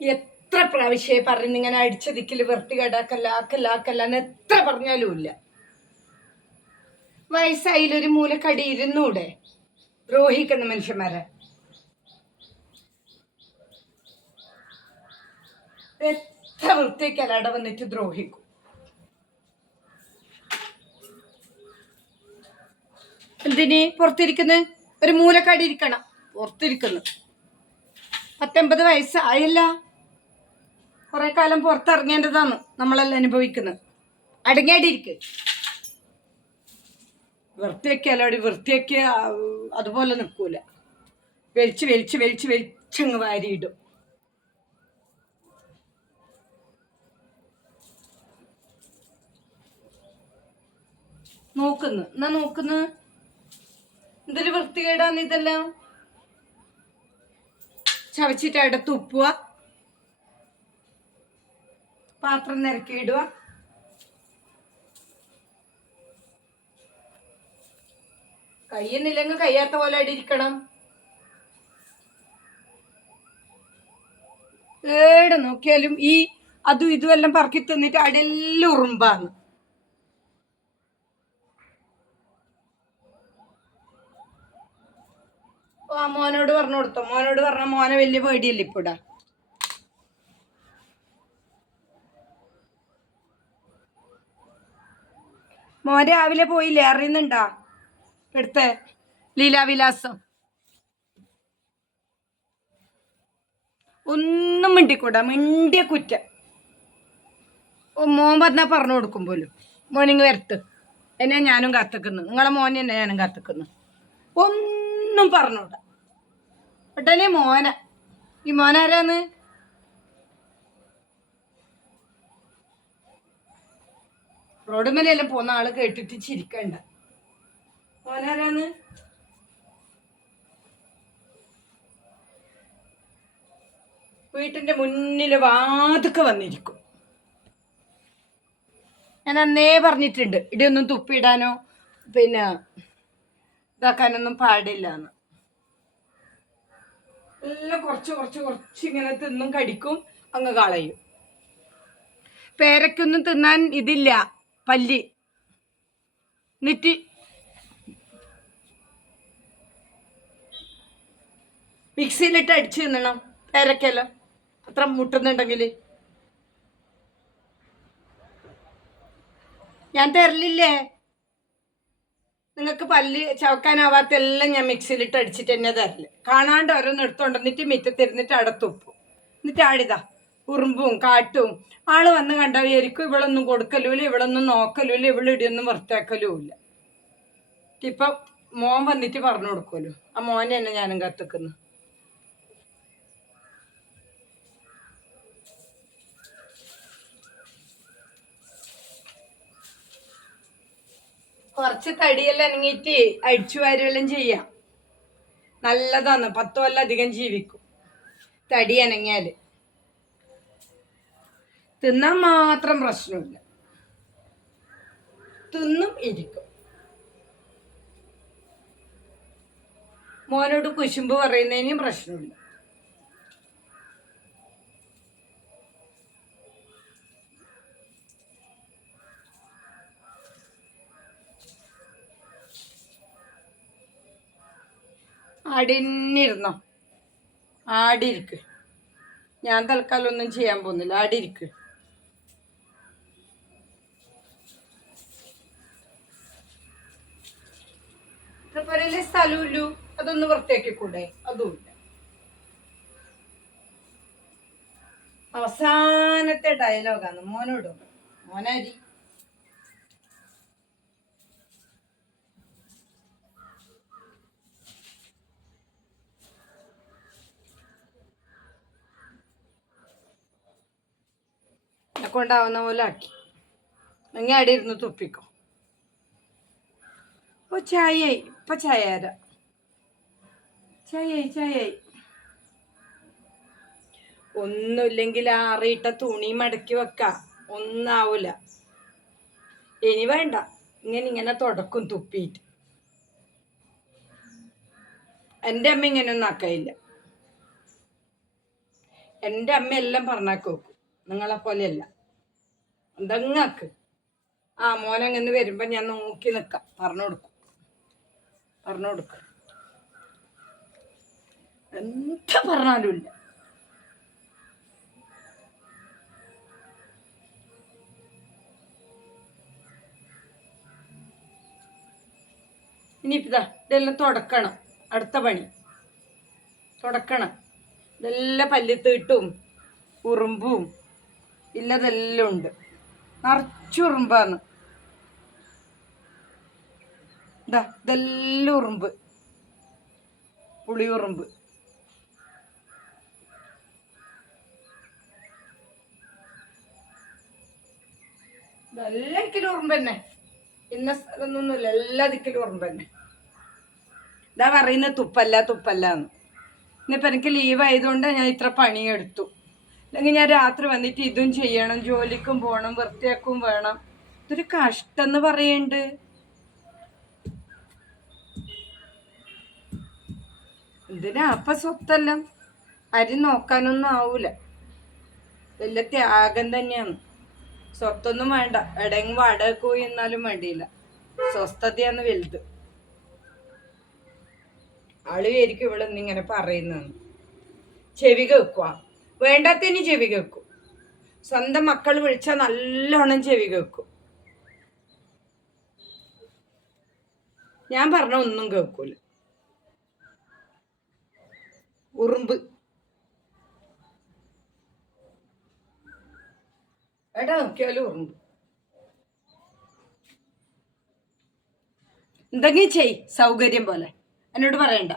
എത്ര പ്രാവശ്യമായി പറഞ്ഞ് ഇങ്ങനെ അടിച്ചതിക്കൽ വൃത്തികേടാക്കല്ല ആക്കല്ല ആക്കല്ല എന്ന് എത്ര പറഞ്ഞാലും ഇല്ല. വയസ്സായിലൊരു മൂലക്കടി ഇരുന്നൂടെ? ദ്രോഹിക്കുന്ന മനുഷ്യന്മാരെ. എത്ര വൃത്തിക്കല്ല അവിടെ വന്നിട്ട് ദ്രോഹിക്കും. എന്തിന്? പുറത്തിരിക്കുന്ന? ഒരു മൂലക്കാടി ഇരിക്കണം. പുറത്തിരിക്കുന്നു. പത്തൊമ്പത് വയസ്സായില്ല. കുറെ കാലം പുറത്തിറങ്ങേണ്ടതാണ് നമ്മളെല്ലാം അനുഭവിക്കുന്നത്. അടങ്ങിയാടിയിരിക്ക് വൃത്തിയൊക്കെ അല്ലോടി വൃത്തിയൊക്കെ അതുപോലെ നിൽക്കൂല. വലിച്ച് വലിച്ച് വലിച്ച് വലിച്ചങ്ങ് വാരിയിടും. നോക്കുന്നു. എന്നാ നോക്കുന്നു? എന്തൊരു വൃത്തികേടാന്ന് ഇതെല്ലാം? ചവച്ചിട്ട് അടുത്ത് ഉപ്പുക പാത്രം നിരക്കിയിടുക കയ്യുന്നില്ലെങ്കിൽ കയ്യാത്ത പോലെ അടിയിരിക്കണം ഏടെ നോക്കിയാലും ഈ അതും ഇതുമെല്ലാം പറക്കി തിന്നിട്ട് അടിയെല്ലാം ഉറുമ്പാണ് ആ മോനോട് പറഞ്ഞു കൊടുത്തോ. മോനോട് പറഞ്ഞ മോനെ വലിയ പേടിയല്ലേ ഇപ്പിടാ മോൻ രാവിലെ പോയില്ലേ? അറിയുന്നുണ്ടാ? എടുത്ത. ലീലാവിലാസം ഒന്നും മിണ്ടിക്കൂടാ. മിണ്ടിയ കുറ്റം. മോൻ പറഞ്ഞാൽ പറഞ്ഞു കൊടുക്കും പോലും. മോനിങ് വരത്ത് എന്നെ ഞാനും കാത്തിക്കുന്നു. നിങ്ങളെ മോനെ എന്നെ ഞാനും കാത്തിക്കുന്നു. ഒന്നും പറഞ്ഞൂടാ. ഉടനെ മോനെ ഈ മോനാരാന്ന്? റോഡ് മേലെല്ലാം പോന്ന ആൾ കേട്ടിട്ട് ചിരിക്കണ്ട. ഓനാരാന്ന്? വീട്ടിന്റെ മുന്നിൽ വാതുക്കെ വന്നിരിക്കും. ഞാൻ അന്നേ പറഞ്ഞിട്ടുണ്ട് ഇടിയൊന്നും തുപ്പിയിടാനോ പിന്നെ ഇതാക്കാനൊന്നും പാടില്ല എന്ന് എല്ലാം കുറച്ച് കുറച്ച് കുറച്ച് ഇങ്ങനെ തിന്നും കടിക്കും അങ്ങ് കളയും. പേരക്കൊന്നും തിന്നാൻ ഇതില്ല. പല്ലി. നെറ്റി. മിക്സിയിലിട്ട് അടിച്ചു തിന്നണം. പേരയ്ക്കെല്ലാം അത്ര മുട്ടുന്നുണ്ടെങ്കിൽ. ഞാൻ തരലില്ലേ? നിങ്ങൾക്ക് പല്ല് ചവക്കാനാവാത്ത എല്ലാം ഞാൻ മിക്സിയിലിട്ട് അടിച്ചിട്ട് തന്നെ തരൽ. കാണാണ്ട് ഓരോന്ന് എടുത്തോണ്ടിട്ട് മിറ്റത്തിരുന്നിട്ട് അടത്തുപ്പു എന്നിട്ട് ആടിതാ. ഉറുമ്പും കാട്ടും. ആൾ വന്ന് കണ്ടാൽ വിചാരിക്കും ഇവളൊന്നും കൊടുക്കലൂല ഇവളൊന്നും നോക്കലൂല ഇവളിടിയൊന്നും വൃത്തിയാക്കലും ഇല്ല ഇപ്പം മോൻ വന്നിട്ട് പറഞ്ഞു കൊടുക്കുമല്ലോ. ആ മോനെ തന്നെ ഞാനും കത്തിക്കുന്നു. കുറച്ച് തടിയെല്ലാം അനങ്ങിയിട്ട് അടിച്ചു വാരുകയെല്ലാം ചെയ്യാം. നല്ലതാണ്. പത്ത് കൊല്ലം അധികം ജീവിക്കും. തടി അനങ്ങിയാൽ. തിന്നാൻ മാത്രം പ്രശ്നമില്ല. തിന്നും ഇരിക്കും. മോനോട് കുശുമ്പ് പറയുന്നതിനും പ്രശ്നമില്ല. ആടിന്നിരുന്നോ ആടിരിക്ക്. ഞാൻ തൽക്കാലം ഒന്നും ചെയ്യാൻ പോകുന്നില്ല. ആടിരിക്ക്. ഇത്രപ്പരയിലെ സ്ഥലമില്ലു അതൊന്ന് വൃത്തിയാക്കിക്കൂടെ? അതുമില്ല. അവസാനത്തെ ഡയലോഗാണ്. മോനോട് മോനാരി. കൊണ്ടാവുന്ന പോലെ ആക്കി. അങ്ങനെ ഇരുന്ന് തുപ്പിക്കോ. ഓ ചായയായി ഇപ്പൊ ചായ തരാം ചായയായി ചായയായി. ഒന്നുമില്ലെങ്കിൽ ആ അറിയിട്ട തുണി മടക്കി വെക്ക. ഒന്നാവൂല. ഇനി വേണ്ട. ഇങ്ങനെ ഇങ്ങനെ തുടക്കും തുപ്പിയിട്ട് എന്റെ അമ്മ ഇങ്ങനെയൊന്നും ആക്കയില്ല എന്റെ അമ്മ എല്ലാം പറഞ്ഞാക്കി വെക്കും. നിങ്ങളെ പോലെയല്ല. എന്തെങ്ങാക്ക് ആ മോനങ്ങനെ വരുമ്പോൾ ഞാൻ നോക്കി നിൽക്കാം പറഞ്ഞു കൊടുക്കും. പറഞ്ഞു കൊടുക്കുക എന്ത് പറഞ്ഞാലും ഇല്ല. ഇനിയിപ്പോ ഇതാ ഇതെല്ലാം തുടക്കണം. അടുത്ത പണി. തുടക്കണം. ഇതെല്ലാം പല്ലിത്തീട്ടും ഉറുമ്പും ഇല്ലതെല്ലാം ഉണ്ട്. നിറച്ചു ഇതാ ഇതെല്ലാം ഉറുമ്പ്. പുളി ഉറുമ്പ് ഇതെല്ലാം കിലോ ഉറുമ്പ് തന്നെ. ഇന്ന സ്ഥലമൊന്നുമില്ല എല്ലാ ദിക്കിലും ഉറുമ്പ് തന്നെ. ഇതാ പറയുന്നത് തുപ്പല്ല തുപ്പല്ല എന്ന്. ഇന്നിപ്പോൾ എനിക്ക് ലീവ് ആയതുകൊണ്ട് ഞാൻ ഇത്ര പണിയെടുത്തു. അല്ലെങ്കിൽ ഞാൻ രാത്രി വന്നിട്ട് ഇതും ചെയ്യണം ജോലിക്കും പോകണം വൃത്തിയാക്കും വേണം. ഇതൊരു കഷ്ടം എന്ന് പറയുന്നുണ്ട് എന്തിനാ അപ്പൊ സ്വത്തെല്ലാം. അരി നോക്കാനൊന്നും ആവൂല. വലിയ ത്യാഗം തന്നെയാണ്. സ്വത്തൊന്നും വേണ്ട. എവിടെയെങ്കിലും വാടക പോയി എന്നാലും വേണ്ടിയില്ല. സ്വസ്ഥതയാണ് വലുത്. അളിയായിരിക്കും ഇവിടെ ഇങ്ങനെ പറയുന്നതെന്ന്. ചെവി കേൾക്കുക വേണ്ടാത്തതിന് ചെവി കേൾക്കും. സ്വന്തം മക്കൾ വിളിച്ചാൽ നല്ലോണം ചെവി കേൾക്കും. ഞാൻ പറഞ്ഞ ഒന്നും കേൾക്കൂല. ഉറുമ്പ്. എടാ നോക്കിയാലും ഉറുമ്പ്. എന്തെങ്കിലും ചെയ് സൗകര്യം പോലെ. എന്നോട് പറയണ്ട.